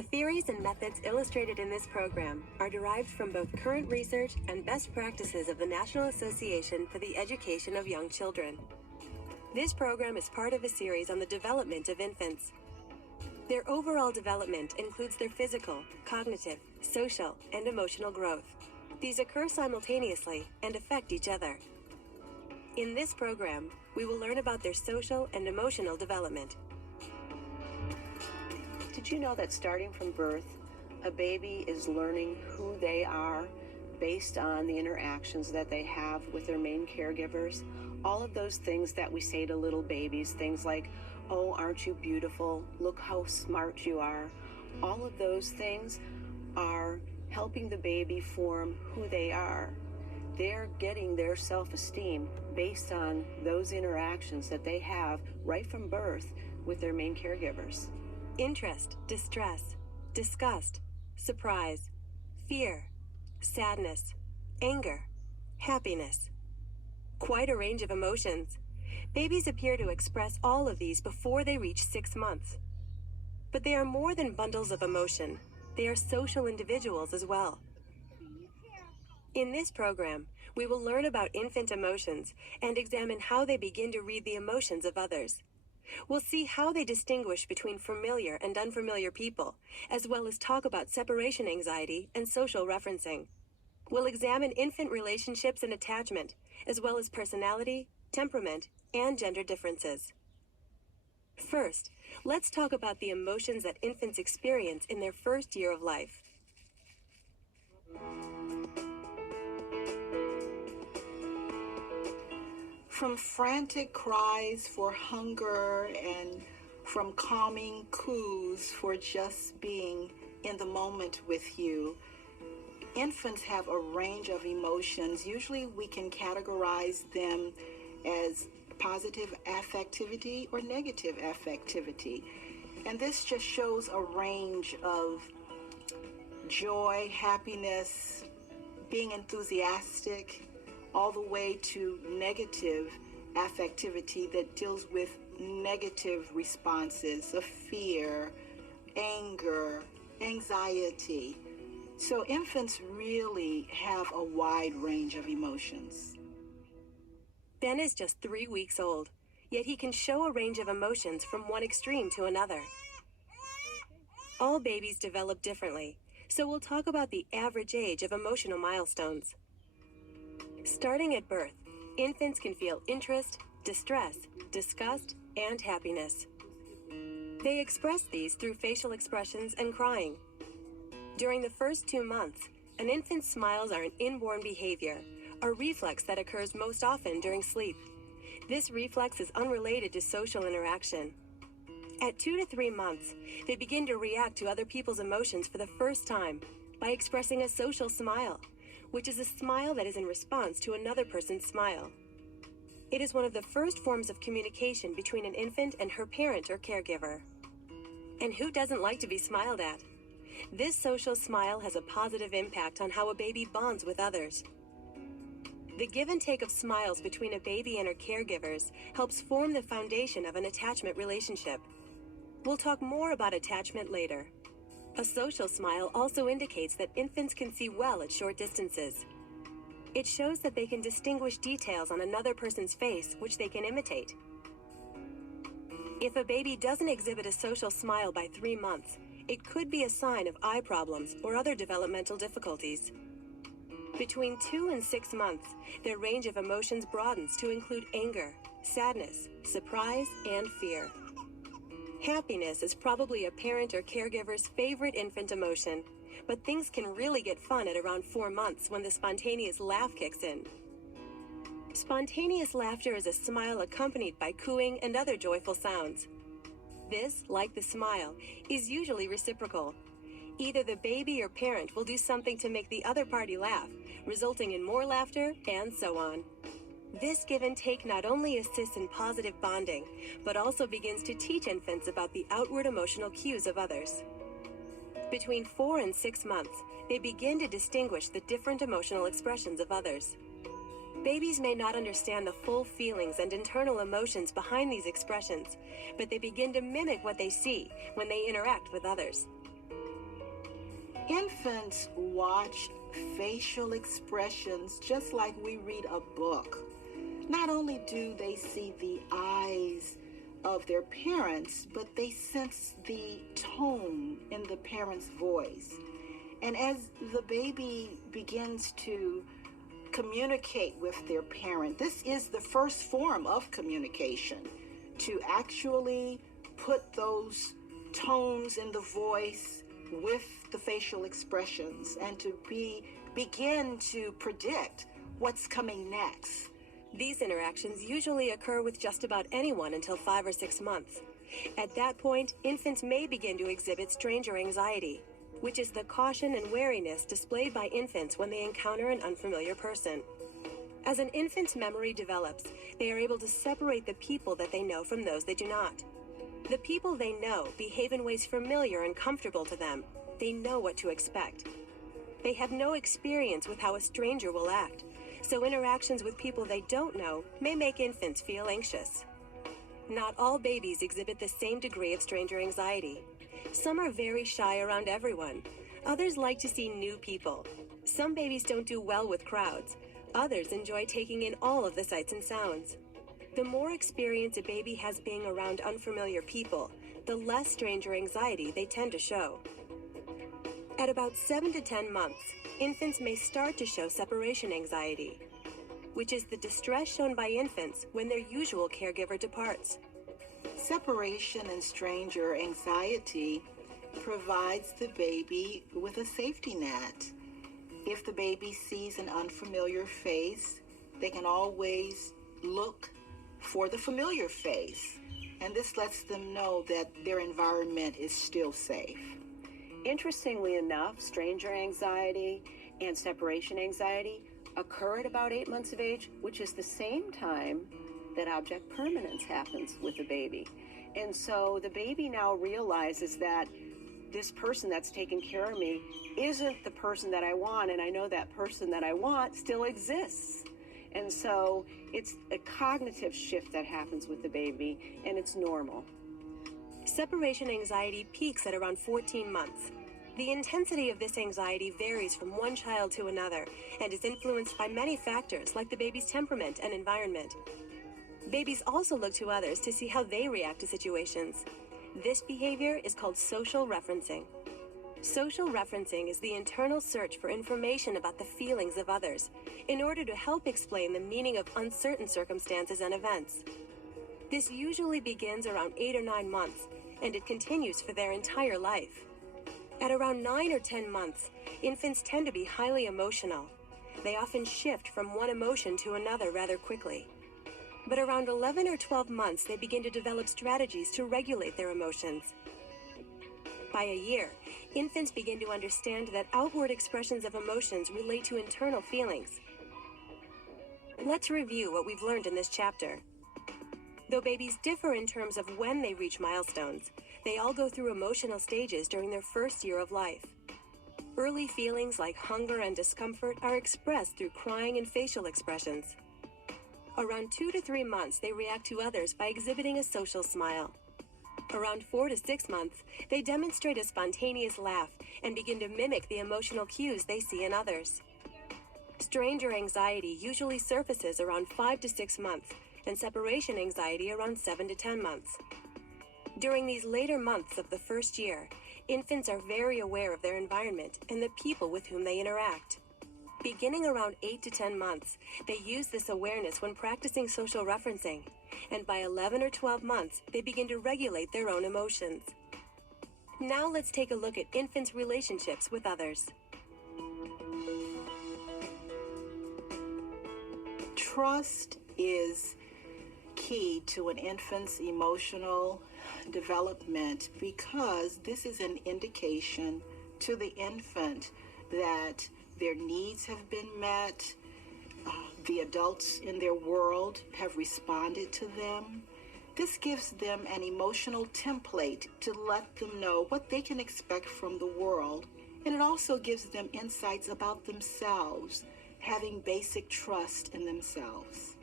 The theories and methods illustrated in this program are derived from both current research and best practices of the National Association for the Education of Young Children. This program is part of a series on the development of infants. Their overall development includes their physical, cognitive, social, and emotional growth. These occur simultaneously and affect each other. In this program, we will learn about their social and emotional development. Did you know that starting from birth, a baby is learning who they are based on the interactions that they have with their main caregivers? All of those things that we say to little babies, things like, "Oh, aren't you beautiful? Look how smart you are." All of those things are helping the baby form who they are. They're getting their self-esteem based on those interactions that they have right from birth with their main caregivers. Interest, distress, disgust, surprise, fear, sadness, anger, happiness. Quite a range of emotions. Babies appear to express all of these before they reach 6 months. But they are more than bundles of emotion. They are social individuals as well. In this program, we will learn about infant emotions and examine how they begin to read the emotions of others. We'll see how they distinguish between familiar and unfamiliar people, as well as talk about separation anxiety and social referencing. We'll examine infant relationships and attachment, as well as personality, temperament, and gender differences. First, let's talk about the emotions that infants experience in their first year of life. From frantic cries for hunger and from calming coos for just being in the moment with you, infants have a range of emotions. Usually we can categorize them as positive affectivity or negative affectivity. And this just shows a range of joy, happiness, being enthusiastic, all the way to negative affectivity that deals with negative responses of fear, anger, anxiety. So infants really have a wide range of emotions. Ben is just 3 weeks old, yet he can show a range of emotions from one extreme to another. All babies develop differently, so we'll talk about the average age of emotional milestones. Starting at birth, infants can feel interest, distress, disgust, and happiness. They express these through facial expressions and crying. During the first 2 months, an infant's smiles are an inborn behavior, a reflex that occurs most often during sleep. This reflex is unrelated to social interaction. At 2 to 3 months, they begin to react to other people's emotions for the first time by expressing a social smile, which is a smile that is in response to another person's smile. It is one of the first forms of communication between an infant and her parent or caregiver. And who doesn't like to be smiled at? This social smile has a positive impact on how a baby bonds with others. The give and take of smiles between a baby and her caregivers helps form the foundation of an attachment relationship. We'll talk more about attachment later. A social smile also indicates that infants can see well at short distances. It shows that they can distinguish details on another person's face which they can imitate. If a baby doesn't exhibit a social smile by 3 months, it could be a sign of eye problems or other developmental difficulties. Between 2 and 6 months, their range of emotions broadens to include anger, sadness, surprise, and fear. Happiness is probably a parent or caregiver's favorite infant emotion, but things can really get fun at around 4 months when the spontaneous laugh kicks in. Spontaneous laughter is a smile accompanied by cooing and other joyful sounds. This, like the smile, is usually reciprocal. Either the baby or parent will do something to make the other party laugh, resulting in more laughter, and so on. This give and take not only assists in positive bonding, but also begins to teach infants about the outward emotional cues of others. Between 4 and 6 months, they begin to distinguish the different emotional expressions of others. Babies may not understand the full feelings and internal emotions behind these expressions, but they begin to mimic what they see when they interact with others. Infants watch facial expressions just like we read a book. Not only do they see the eyes of their parents, but they sense the tone in the parent's voice. And as the baby begins to communicate with their parent, this is the first form of communication, to actually put those tones in the voice with the facial expressions and to begin to predict what's coming next. These interactions usually occur with just about anyone until 5 or 6 months. At that point, infants may begin to exhibit stranger anxiety, which is the caution and wariness displayed by infants when they encounter an unfamiliar person. As an infant's memory develops, they are able to separate the people that they know from those they do not. The people they know behave in ways familiar and comfortable to them. They know what to expect. They have no experience with how a stranger will act, so interactions with people they don't know may make infants feel anxious. Not all babies exhibit the same degree of stranger anxiety. Some are very shy around everyone. Others like to see new people. Some babies don't do well with crowds. Others enjoy taking in all of the sights and sounds. The more experience a baby has being around unfamiliar people, the less stranger anxiety they tend to show. At about 7 to 10 months, infants may start to show separation anxiety, which is the distress shown by infants when their usual caregiver departs. Separation and stranger anxiety provides the baby with a safety net. If the baby sees an unfamiliar face, they can always look for the familiar face, and this lets them know that their environment is still safe. Interestingly enough, stranger anxiety and separation anxiety occur at about 8 months of age, which is the same time that object permanence happens with the baby. And so the baby now realizes that this person that's taking care of me isn't the person that I want, and I know that person that I want still exists. And so it's a cognitive shift that happens with the baby, and it's normal. Separation anxiety peaks at around 14 months. The intensity of this anxiety varies from one child to another and is influenced by many factors like the baby's temperament and environment. Babies also look to others to see how they react to situations. This behavior is called social referencing. Social referencing is the internal search for information about the feelings of others in order to help explain the meaning of uncertain circumstances and events. This usually begins around 8 or 9 months, and it continues for their entire life. At around 9 or 10 months, infants tend to be highly emotional. They often shift from one emotion to another rather quickly. But around 11 or 12 months, they begin to develop strategies to regulate their emotions. By a year, infants begin to understand that outward expressions of emotions relate to internal feelings. Let's review what we've learned in this chapter. Though babies differ in terms of when they reach milestones, they all go through emotional stages during their first year of life. Early feelings like hunger and discomfort are expressed through crying and facial expressions. Around 2 to 3 months, they react to others by exhibiting a social smile. Around 4 to 6 months, they demonstrate a spontaneous laugh and begin to mimic the emotional cues they see in others. Stranger anxiety usually surfaces around 5 to 6 months, and separation anxiety around 7 to 10 months. During these later months of the first year, infants are very aware of their environment and the people with whom they interact. Beginning around 8 to 10 months, they use this awareness when practicing social referencing, and by 11 or 12 months, they begin to regulate their own emotions. Now let's take a look at infants' relationships with others. Trust is key to an infant's emotional development because this is an indication to the infant that their needs have been met, the adults in their world have responded to them. This gives them an emotional template to let them know what they can expect from the world, and it also gives them insights about themselves, having basic trust in themselves.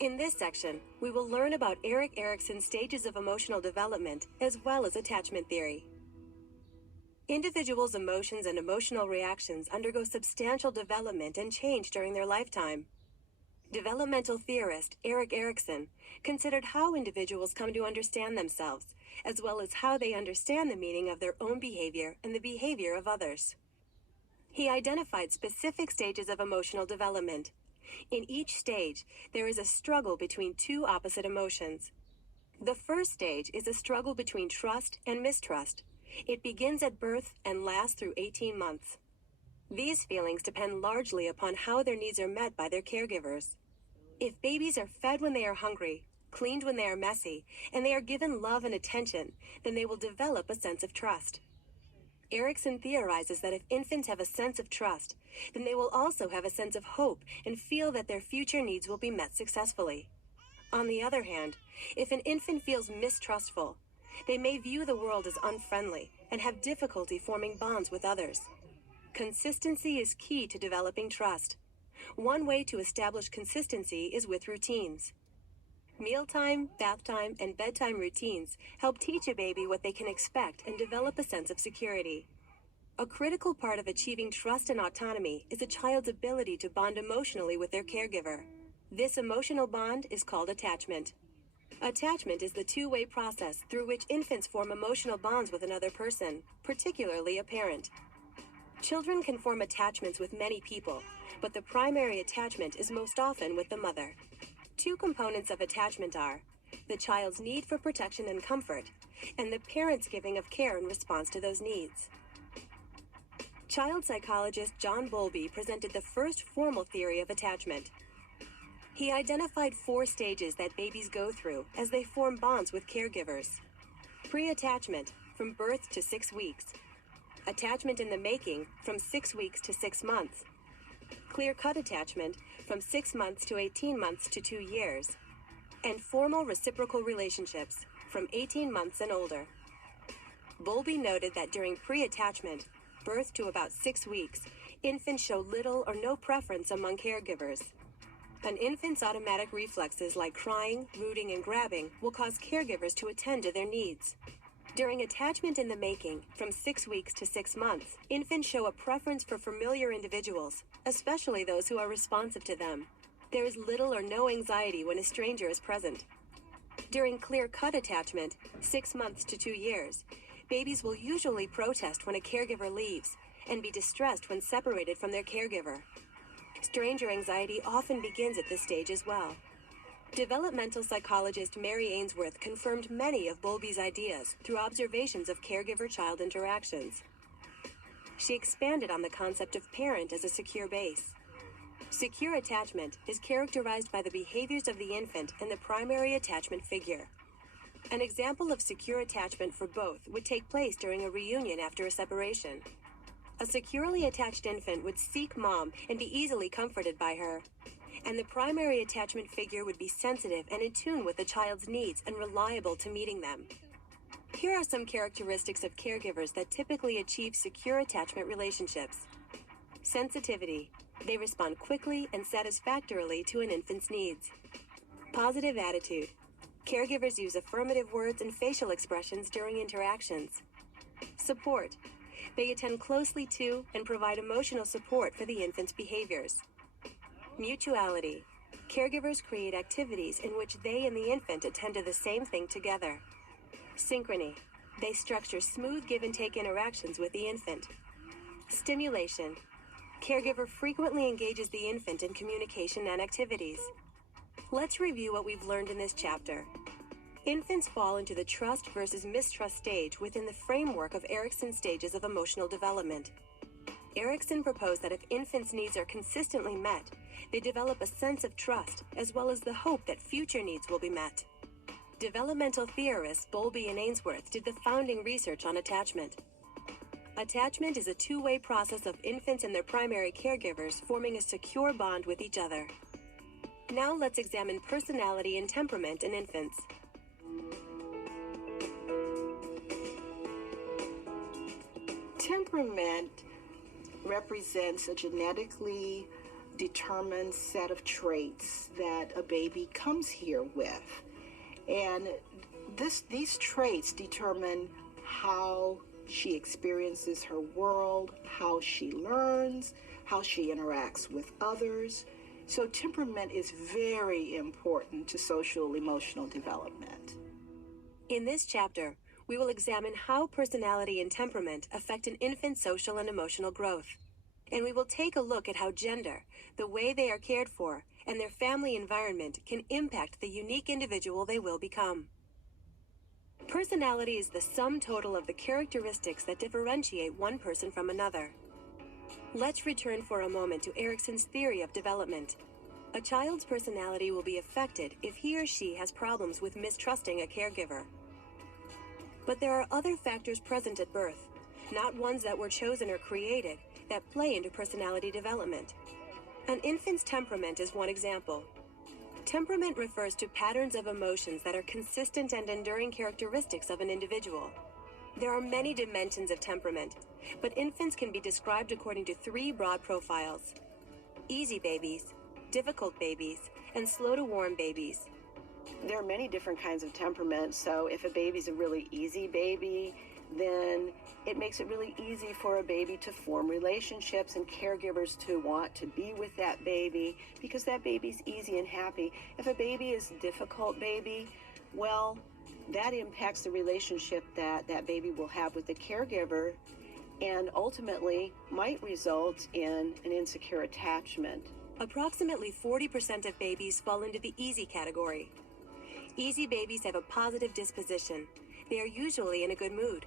In this section, we will learn about Erik Erikson's stages of emotional development as well as attachment theory. Individuals' emotions and emotional reactions undergo substantial development and change during their lifetime. Developmental theorist Erik Erikson considered how individuals come to understand themselves, as well as how they understand the meaning of their own behavior and the behavior of others. He identified specific stages of emotional development. In each stage, there is a struggle between two opposite emotions. The first stage is a struggle between trust and mistrust. It begins at birth and lasts through 18 months. These feelings depend largely upon how their needs are met by their caregivers. If babies are fed when they are hungry, cleaned when they are messy, and they are given love and attention, then they will develop a sense of trust. Erikson theorizes that if infants have a sense of trust, then they will also have a sense of hope and feel that their future needs will be met successfully. On the other hand, if an infant feels mistrustful, they may view the world as unfriendly and have difficulty forming bonds with others. Consistency is key to developing trust. One way to establish consistency is with routines. Mealtime, bath time, and bedtime routines help teach a baby what they can expect and develop a sense of security. A critical part of achieving trust and autonomy is a child's ability to bond emotionally with their caregiver. This emotional bond is called attachment. Attachment is the two-way process through which infants form emotional bonds with another person, particularly a parent. Children can form attachments with many people, but the primary attachment is most often with the mother. Two components of attachment are the child's need for protection and comfort, and the parent's giving of care in response to those needs. Child psychologist John Bowlby presented the first formal theory of attachment. He identified 4 stages that babies go through as they form bonds with caregivers. Pre-attachment, from birth to 6 weeks. Attachment in the making, from 6 weeks to 6 months. Clear-cut attachment, from 6 months to 18 months to 2 years. And formal reciprocal relationships, from 18 months and older. Bowlby noted that during pre-attachment, birth to about 6 weeks, infants show little or no preference among caregivers. An infant's automatic reflexes like crying, rooting, and grabbing will cause caregivers to attend to their needs. During attachment in the making, from 6 weeks to 6 months, infants show a preference for familiar individuals, especially those who are responsive to them. There is little or no anxiety when a stranger is present. During clear-cut attachment, 6 months to 2 years, babies will usually protest when a caregiver leaves and be distressed when separated from their caregiver. Stranger anxiety often begins at this stage as well. Developmental psychologist Mary Ainsworth confirmed many of Bowlby's ideas through observations of caregiver-child interactions. She expanded on the concept of parent as a secure base. Secure attachment is characterized by the behaviors of the infant and the primary attachment figure. An example of secure attachment for both would take place during a reunion after a separation. A securely attached infant would seek mom and be easily comforted by her. And the primary attachment figure would be sensitive and in tune with the child's needs and reliable to meeting them. Here are some characteristics of caregivers that typically achieve secure attachment relationships. Sensitivity. They respond quickly and satisfactorily to an infant's needs. Positive attitude. Caregivers use affirmative words and facial expressions during interactions. Support. They attend closely to and provide emotional support for the infant's behaviors. Mutuality. Caregivers create activities in which they and the infant attend to the same thing together. Synchrony. They structure smooth give-and-take interactions with the infant. Stimulation. Caregiver frequently engages the infant in communication and activities. Let's review what we've learned in this chapter. Infants fall into the trust versus mistrust stage within the framework of Erikson's stages of emotional development. Erikson proposed that if infants' needs are consistently met, they develop a sense of trust as well as the hope that future needs will be met. Developmental theorists Bowlby and Ainsworth did the founding research on attachment. Attachment is a two-way process of infants and their primary caregivers forming a secure bond with each other. Now let's examine personality and temperament in infants. Temperament represents a genetically determined set of traits that a baby comes here with. And these traits determine how she experiences her world, how she learns, how she interacts with others. So temperament is very important to social emotional development. In this chapter, we will examine how personality and temperament affect an infant's social and emotional growth. And we will take a look at how gender, the way they are cared for, and their family environment can impact the unique individual they will become. Personality is the sum total of the characteristics that differentiate one person from another. Let's return for a moment to Erikson's theory of development. A child's personality will be affected if he or she has problems with mistrusting a caregiver. But there are other factors present at birth, not ones that were chosen or created, that play into personality development. An infant's temperament is one example. Temperament refers to patterns of emotions that are consistent and enduring characteristics of an individual. There are many dimensions of temperament, but infants can be described according to three broad profiles: easy babies, difficult babies, and slow-to-warm babies. There are many different kinds of temperament, so if a baby's a really easy baby, then it makes it really easy for a baby to form relationships and caregivers to want to be with that baby because that baby's easy and happy. If a baby is a difficult baby, well, that impacts the relationship that that baby will have with the caregiver and ultimately might result in an insecure attachment. Approximately 40% of babies fall into the easy category. Easy babies have a positive disposition. They are usually in a good mood.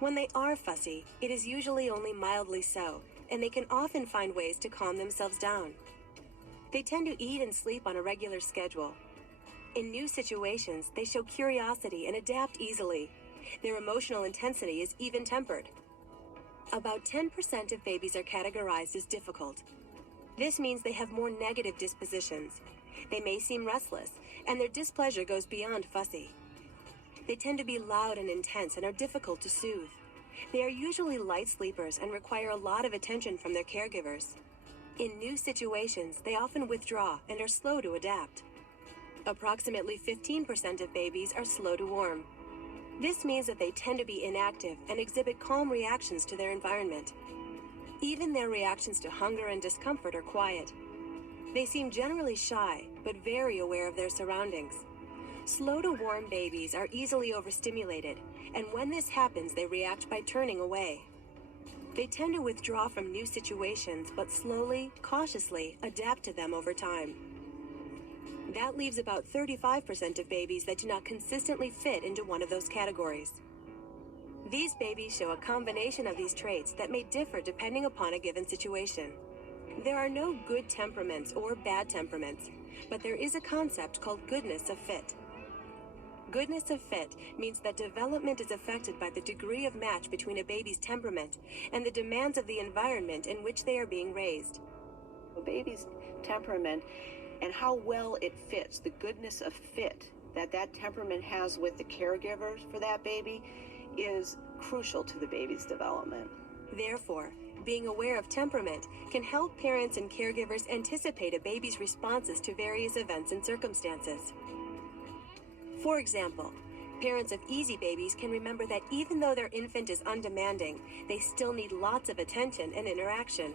When they are fussy, it is usually only mildly so, and they can often find ways to calm themselves down. They tend to eat and sleep on a regular schedule. In new situations, they show curiosity and adapt easily. Their emotional intensity is even-tempered. About 10% of babies are categorized as difficult. This means they have more negative dispositions. They may seem restless, and their displeasure goes beyond fussy. They tend to be loud and intense and are difficult to soothe. They are usually light sleepers and require a lot of attention from their caregivers. In new situations, they often withdraw and are slow to adapt. Approximately 15% of babies are slow to warm. This means that they tend to be inactive and exhibit calm reactions to their environment. Even their reactions to hunger and discomfort are quiet. They seem generally shy, but very aware of their surroundings. Slow-to-warm babies are easily overstimulated, and when this happens, they react by turning away. They tend to withdraw from new situations, but slowly, cautiously adapt to them over time. That leaves about 35% of babies that do not consistently fit into one of those categories. These babies show a combination of these traits that may differ depending upon a given situation. There are no good temperaments or bad temperaments, but there is a concept called goodness of fit. Goodness of fit means that development is affected by the degree of match between a baby's temperament and the demands of the environment in which they are being raised. A baby's temperament and how well it fits, the goodness of fit that that temperament has with the caregivers for that baby is crucial to the baby's development. Therefore, being aware of temperament can help parents and caregivers anticipate a baby's responses to various events and circumstances. For example, parents of easy babies can remember that even though their infant is undemanding, they still need lots of attention and interaction.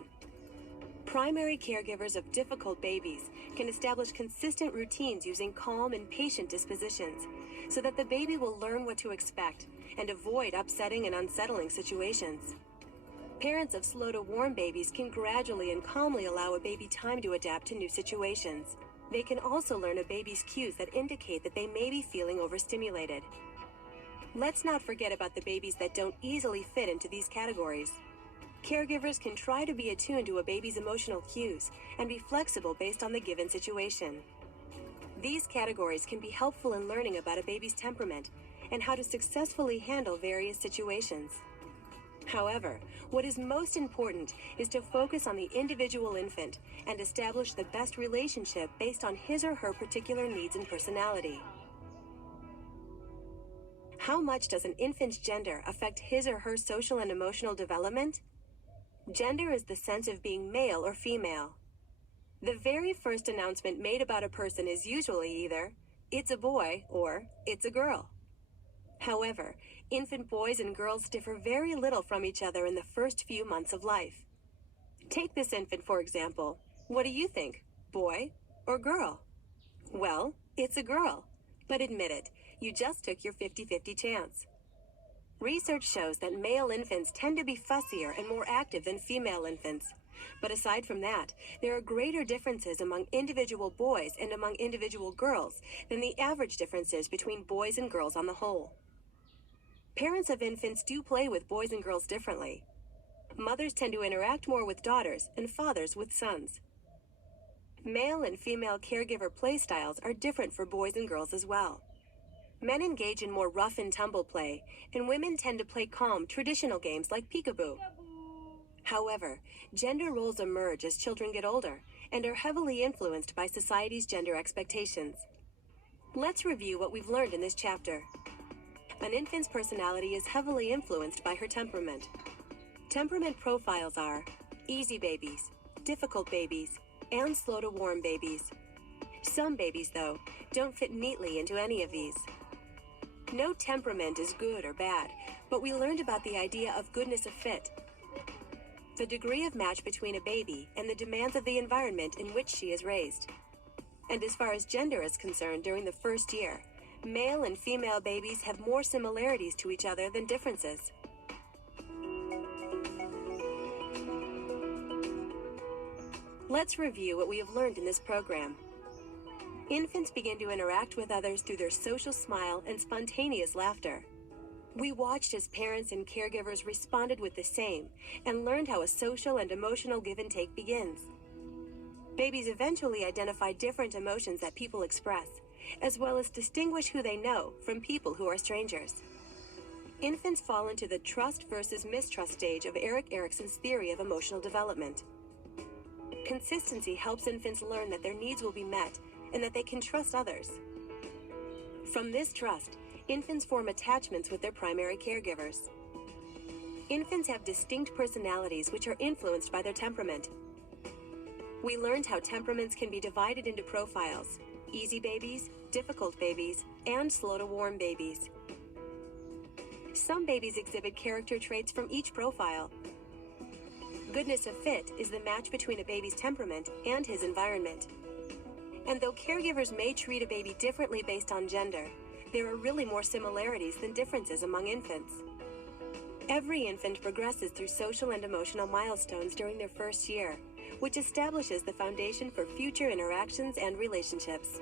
Primary caregivers of difficult babies can establish consistent routines using calm and patient dispositions so that the baby will learn what to expect and avoid upsetting and unsettling situations. Parents of slow-to-warm babies can gradually and calmly allow a baby time to adapt to new situations. They can also learn a baby's cues that indicate that they may be feeling overstimulated. Let's not forget about the babies that don't easily fit into these categories. Caregivers can try to be attuned to a baby's emotional cues and be flexible based on the given situation. These categories can be helpful in learning about a baby's temperament and how to successfully handle various situations. However, what is most important is to focus on the individual infant and establish the best relationship based on his or her particular needs and personality. How much does an infant's gender affect his or her social and emotional development? Gender is the sense of being male or female. The very first announcement made about a person is usually either, "It's a boy," or "It's a girl." However, infant boys and girls differ very little from each other in the first few months of life. Take this infant, for example. What do you think, boy or girl? Well, it's a girl. But admit it, you just took your 50-50 chance. Research shows that male infants tend to be fussier and more active than female infants. But aside from that, there are greater differences among individual boys and among individual girls than the average differences between boys and girls on the whole. Parents of infants do play with boys and girls differently. Mothers tend to interact more with daughters and fathers with sons. Male and female caregiver play styles are different for boys and girls as well. Men engage in more rough and tumble play, and women tend to play calm, traditional games like peekaboo. However, gender roles emerge as children get older and are heavily influenced by society's gender expectations. Let's review what we've learned in this chapter. An infant's personality is heavily influenced by her temperament. Temperament profiles are easy babies, difficult babies, and slow to warm babies. Some babies, though, don't fit neatly into any of these. No temperament is good or bad, but we learned about the idea of goodness of fit, the degree of match between a baby and the demands of the environment in which she is raised. And as far as gender is concerned, during the first year, male and female babies have more similarities to each other than differences. Let's review what we have learned in this program. Infants begin to interact with others through their social smile and spontaneous laughter. We watched as parents and caregivers responded with the same and learned how a social and emotional give and take begins. Babies eventually identify different emotions that people express, as well as distinguish who they know from people who are strangers. Infants fall into the trust versus mistrust stage of Erik Erikson's theory of emotional development. Consistency helps infants learn that their needs will be met and that they can trust others. From this trust, infants form attachments with their primary caregivers. Infants have distinct personalities which are influenced by their temperament. We learned how temperaments can be divided into profiles: easy babies, difficult babies, and slow to warm babies. Some babies exhibit character traits from each profile. Goodness of fit is the match between a baby's temperament and his environment. And though caregivers may treat a baby differently based on gender, there are really more similarities than differences among infants. Every infant progresses through social and emotional milestones during their first year, which establishes the foundation for future interactions and relationships.